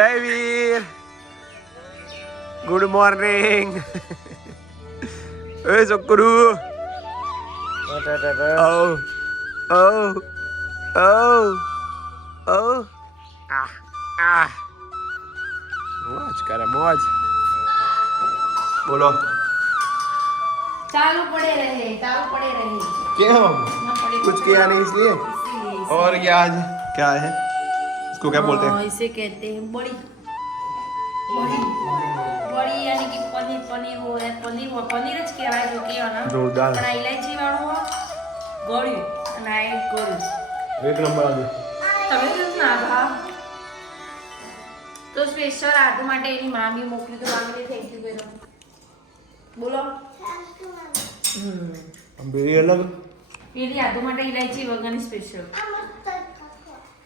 જય વીર, good morning. એ છોકરું, મોજ કરે મોજ. બોલો. चालू पड़े रहे क्यों? कुछ किया नहीं इसलिए? और क्या आज क्या है? इसको क्या बोलते हैं? इसे कहते हैं बड़ी बड़ी बड़ी यानी कि पनीर पनीर हो है पनीर જ કહેવાય જો કે આના જોરદાર. પણ ઇલાયચી વાળું હો ગોળ્યું અને આ એક ગોળ્યું એક નંબર આદુ. તમે જ ના ભા તો સ્પેશિયલ આદુ માટે એની મામી મોકલી તો મામીને થેન્ક યુ કહી દો. બોલો. બેરી અલગ. પેલી આદુ માટે ઇલાયચી વગરની સ્પેશિયલ.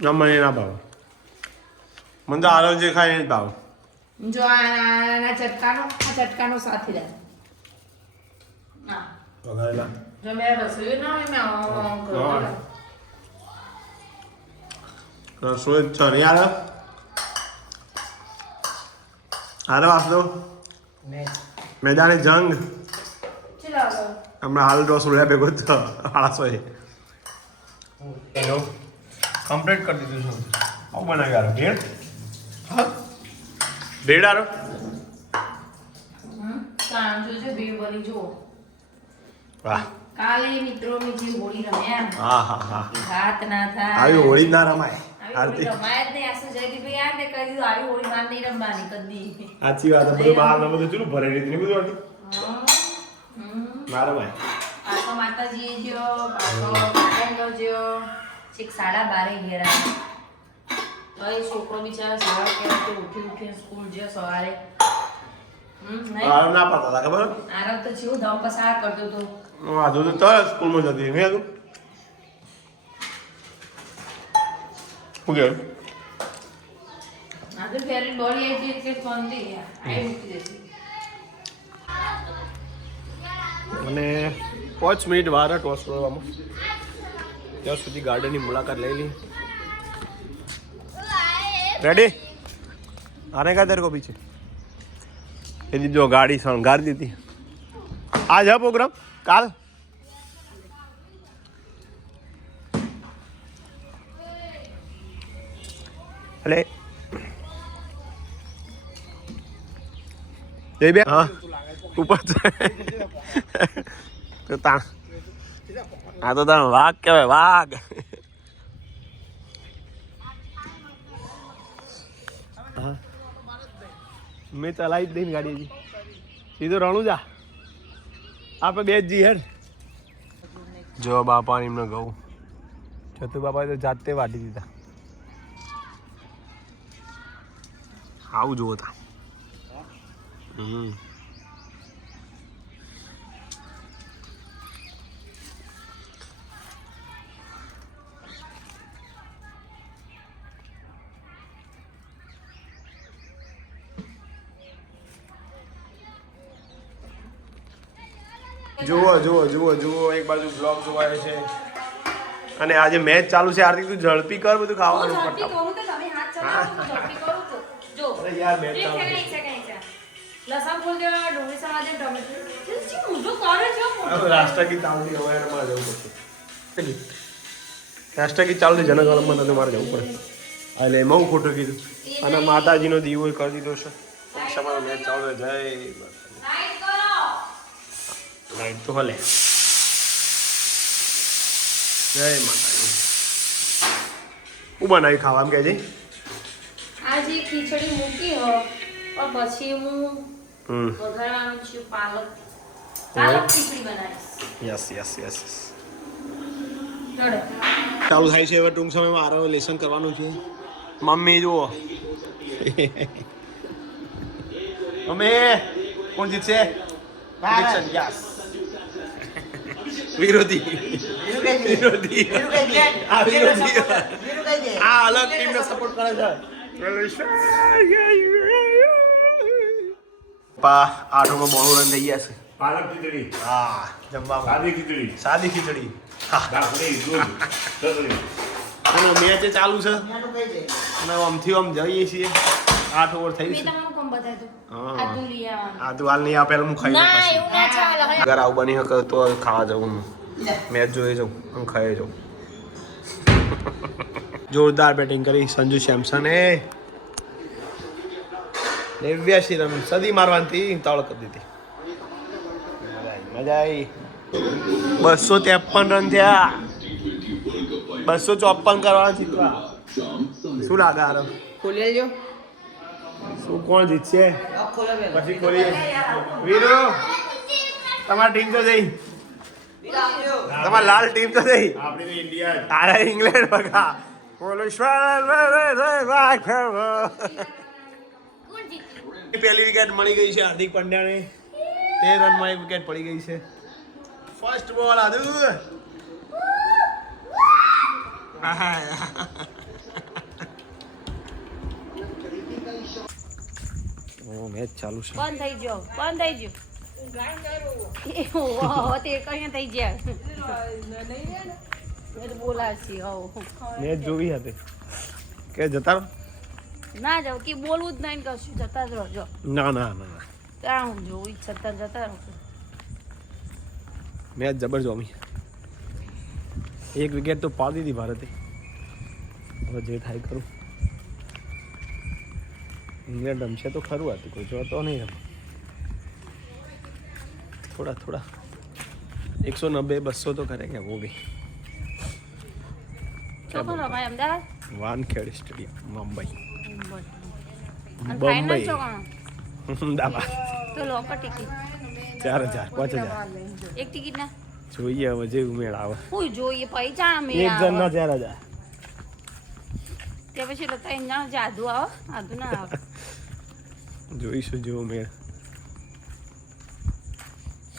ના મને ના ભાવે. મને તો આરો જે ખાય એ જ ભાવે. જો આ ચટકાનો સાથે દે. ના વઘારેલા. જો મેં રસોઈ ના હોય મેં કરું. રસોઈ છે ને યાર. હાલો આપજો. મેદાની જંગ. ચલો હમણાં હાલ રસોઈ ભેગો જ આળસો એ કમ્પ્લીટ કરી દીધું છે. આવું બનાવ્યું યાર ભેળ. હા ભેળ આરો. કામ જોજો બે બની જો. વાહ. કાલે મિત્રો મે જે હોળી રમ્યા હા હા હા. હાથ ના થાય આવી હોળી ના રમાય. આવી હોળી રમાય જ નહીં. આસુ જયદીપભાઈ યાર ને કહી દીધું આવી હોળી માર નહીં રમવાની કદી. સાચી વાત. બધું બહાર ને બધું ચૂલું ભરેલી હતી ને બધું ના રમાય. પાછો માતાજી જો પાછો માતાનો જો છેક 12:30 ઘેર આવ્યા. તો એ છોકરો બિચારો સવારે કે ઉઠી સ્કૂલ જે સવારે આરામ ના પાડતા હતા ખબર. આરામ તો જેવું ધમ પસાર કરતો તો વાંધો તો તો સ્કૂલમાં જતી મેં હતું. શું કહેવું? આજે ફેરી બોડી આવી એટલે ફોન દે આઈ મૂકી દેશે. અને 5 મિનિટ વાર ટોસ કરવામાં ત્યાં સુધી ગાર્ડનની મુલાકાત લઈ લી. રેડી? આને કા તેરે કો પીછે એ જો ગાડી શણગાર દીધી. આજ है प्रोग्राम કાલ અલે જઈ બે હા ઉપર તો તા આ તો તાર વાઘ કહેવાય વાઘ. મેં ચલાવી જ દઈને ગાડી હજી સીધો રણું જા આપણે બે જ જી હેડ. જો બાપા એમને ઘઉં છતુ બાપા તો જાતે વાટી દીધા. આવું જુઓ તા. જુઓ જુઓ જુઓ જુઓ એક બાજુ બ્લોગ જોવાય છે અને આજે મેચ ચાલુ છે. આરતી તું ઝડપી કર બધું ખાવાનું. ઝડપી કહું તો તમે હાથ ચલાવો તો ઝડપી કરું તો જો અરે યાર મેચ ચાલુ છે. લસણ ફૂલ દેવા ડુંગળી સવા દે ટમેટું જે મુજો કરે છે રાષ્ટ્રગીત ચાલતી હવે એમાં જવું પડશે. રાષ્ટ્રગીત ચાલતી જનગણમન અને મારે જવું પડે. એટલે એમાં હું ખોટું કીધું. અને માતાજીનો દીવો કરી દીધો છે. પરીક્ષામાં મેચ ચાલુ છે. જય લાઈટ કરો લાઈટ તો હલે. જય માતાજી. હું બનાવી ખાવા કે છે આજે ખીચડી મૂકી હો પણ પછી હું વઘારવાનું છે પાલક ખીચડી બનાવીશ. Yes yes yes yes. ચડે ચાલુ થાય છે હવે ટૂંક સમયમાં આરો લેસન કરવાનું છે. મમ્મી જુઓ મમ્મી કોણ જીતશે? પ્રિડિક્શન યસ વિરોધી વિરોધી આ વિરોધી આ અલગ ટીમને સપોર્ટ કરે છે. પા આઠમાં બહુ રન થઈ ગયા છે. પાલક ખીચડી હા જમવામાં સાદી ખીચડી અને મેચ ચાલુ છે અને આમથી આમ જઈએ છીએ 8 ઓવર થઈ મેં છે. તમને કોમ બતાવ્યું હા. આ તું લઈ આવવાનું. આ તું હાલ નહીં આપેલ હું ખાઈ લઉં ના પછી. એવું ના ચાલે હવે. અગર આવું બની શકે તો ખાવા જવું મેચ જોઈ જાઉં અને ખાઈ જાઉં. જોરદાર બેટિંગ કરી સંજુ સેમસને. 89 રન સદી મારવાની તાળ કરી દીધી. મજા આવી 253 રન થયા. 254 કરવાના જીતવા. શું લાગે આરો ખોલી લેજો શું કોણ જીતશે ખોલો પેલા પછી ખોલીએ. વીરો તમારી ટીમ તો જઈ તમારી લાલ ટીમ તો જઈ આપણી તો ઇન્ડિયા તારા ઇંગ્લેન્ડ બગા બોલો પહેલી વિકેટ મળી ગઈ છે હાર્દિક પંડ્યાને. 13 રનમાં એક વિકેટ પડી ગઈ છે. ફર્સ્ટ બોલ આદુ મેચ ચાલુ છે. બંધ થઈ ગયો બંધ થઈ ગયો ઓહો તે કઈ થઈ ગયા મેં તો બોલાવશે હો મેચ જોવી હતી કે જતા રહો? ના જાવ કે બોલવું જ નહીં ને કશું જતા જ રહો ના ના ના ત્યાં હું જોઉં ઈચ્છા હતા જતા રહો મેચ જબર જોમી. એક વિકેટ તો પાડી દીધી ભારતે. હવે જે થાય કરું. ઇંગ્લેન્ડ રમશે તો ખરું હતું કોઈ જોતો નહીં રમ. થોડા થોડા 190 200 તો કરે કે वो भी ચોકો રમાય અમદાવાદ વાનખેડ સ્ટેડિયમ મુંબઈ અને ફાઇનલ બોમ્બે ચોકણ અમદાવાદ તો લોકો ટિકિટ 4000 5000 એક ટિકિટ ના જોઈએ હવે જે ઉમેળ આવે. હું જોઈએ પૈસા મેં એક જણના 4000 તે પછી તો ત્રણ જણ જાદુ આવો આદુ ના આવે જોઈશું જો ઉમેળ.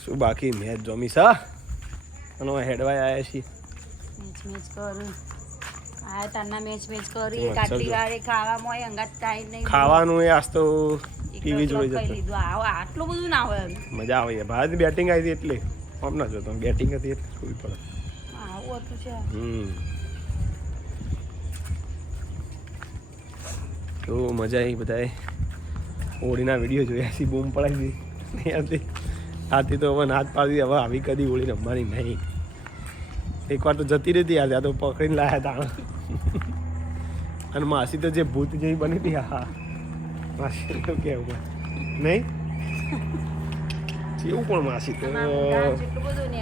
શું બાકી મેચ જોમી સા અને હેડવાય આવ્યા છીએ. મેચ કરું આ તારના મેચ કરી મચ્છર કાટલી જો. વાળે ખાવામાં હોય અંગાત ટાઈમ નહીં ખાવાનું એ આજ તો એક ટીવી જોઈ ખાઈ જતો લીધું આવો આટલું બધું ના હોય મજા આવે ભારતની બેટિંગ આવી હતી એટલે આમ ના જોતો બેટિંગ હતી એટલે જોવી પડે. આવું હતું છે તો મજા આવી બધાએ હોળીના વિડીયો જોયા છે. બૂમ પડાવી દીધી આથી તો હવે નાચ પાડી હવે આવી કદી હોળી રમવાની નહીં. એકવાર તો જતી રહેતી યાર ત્યાં તો પકડીને લાયા હતા. અને માસી તો જે ભૂત જેવી બની હતી હા માસી તો કેવું નહીં કેવું પણ માસી તો જેટલું બધું ને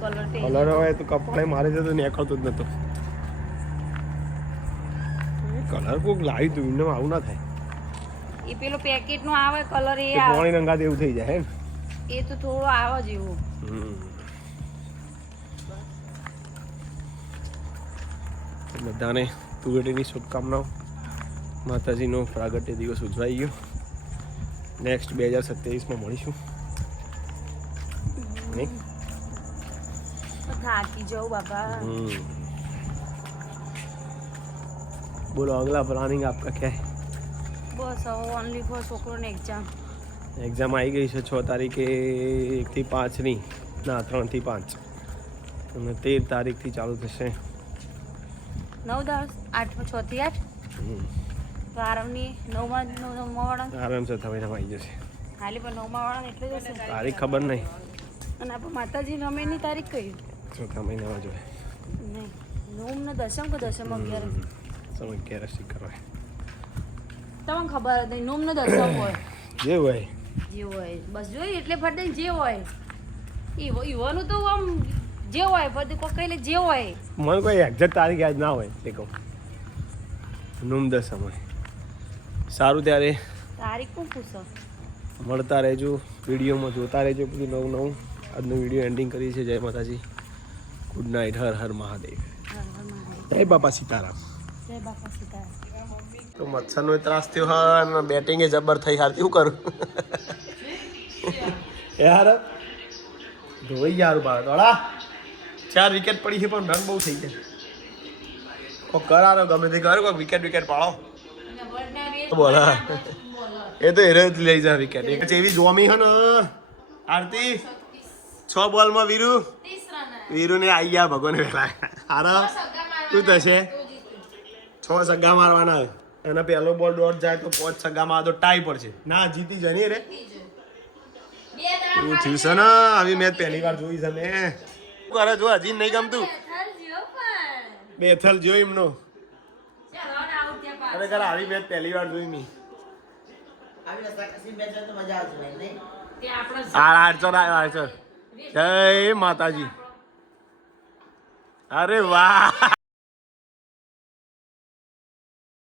કલર કલર હોય તો કપડે મારે જતો નીકળતો જ નતો. કલર કોક લાવી તું એમને આવું ના થાય. એ પેલો પેકેટ નું આવે કલર એ એ પાણી રંગાત એવું થઈ જાય હે ને? એ તો થોડો આવે જ એવું બધાને ધૂળેટીની શુભકામનાઓ. માતાજીનો પ્રાગટ્ય દિવસ ઉજવાઈ ગયો. નેક્સ્ટ 2027માં મળીશું નહીં? થાકી જાઉં બાપા બોલો અગલા પ્લાનિંગ આપકા क्या है? બસ હવે ઓનલી ફોર છોકરોને એક્ઝામ એક્ઝામ આવી ગઈ છે 6 તારીખે 1 થી 5 ની ના 3 થી 5 અને 13 તારીખથી ચાલુ થશે. 9 10 8 6 થી 8 તો આરામની 9 માં વાળા આરામથી તમે આવી જશે. ખાલી પણ 9 માં વાળા એટલે જશે તારીખ ખબર નહીં. અને આપણે માતાજી રમેની તારીખ કઈ ચોથા મહિનામાં જોઈએ. નહીં નોમ ને દસમ કે દસમ 11 સમય ક્યારે શીખ કરવા તમને ખબર હતી નોમ ને દસમ હોય જે હોય જે હોય બસ જોઈ એટલે ફરતે જે હોય ઈવાનું તો આમ જે હોય ફરતે કોઈ કહીને જે હોય મને કોઈ એક્ઝેક્ટ તારીખ યાદ ના હોય તે કહું. નોમ દસમ હોય. સારું ત્યારે તારીખ કોણ પૂછો મળતા રહેજો વિડીયોમાં જોતા રહેજો બધું નવું નવું. આજનો વિડીયો એન્ડિંગ કરી છે. જય માતાજી, ગુડ નાઇટ, હર હર મહાદેવ, જય બાપા સીતારામ. જય બાપા સીતારામ. તો મચ્છરનો ત્રાસ થયો હા અને બેટિંગ એ જબર થઈ હાર શું કરું યાર ધોઈ યાર બાર વાળા 4 વિકેટ પડી છે પણ રન બહુ થઈ ગયા. કોક કરારો ગમે તે કરો કોક વિકેટ પાડો બોલા એ તો હેરે જ લઈ જાય વિકેટ. એક એવી જોમી હે ને આરતી 6 બોલમાં વીરુને આવી ગયા ભગવાને વેલા હારા શું થશે 6 સગ્ગા મારવાના અને પહેલો બોલ ડોટ જાય તો 5 છગ્ગામાં આ તો ટાઈ પડશે ના જીતી જાય ને રે એવું થયું છે ને આવી મેચ પહેલી વાર જોઈ છે મેં શું કરે જો હજી નહીં ગમતું બેથલ જોઈ એમનો ખરેખર આવી મેચ પહેલી વાર જોઈ મી જય માતાજી અરે વાહ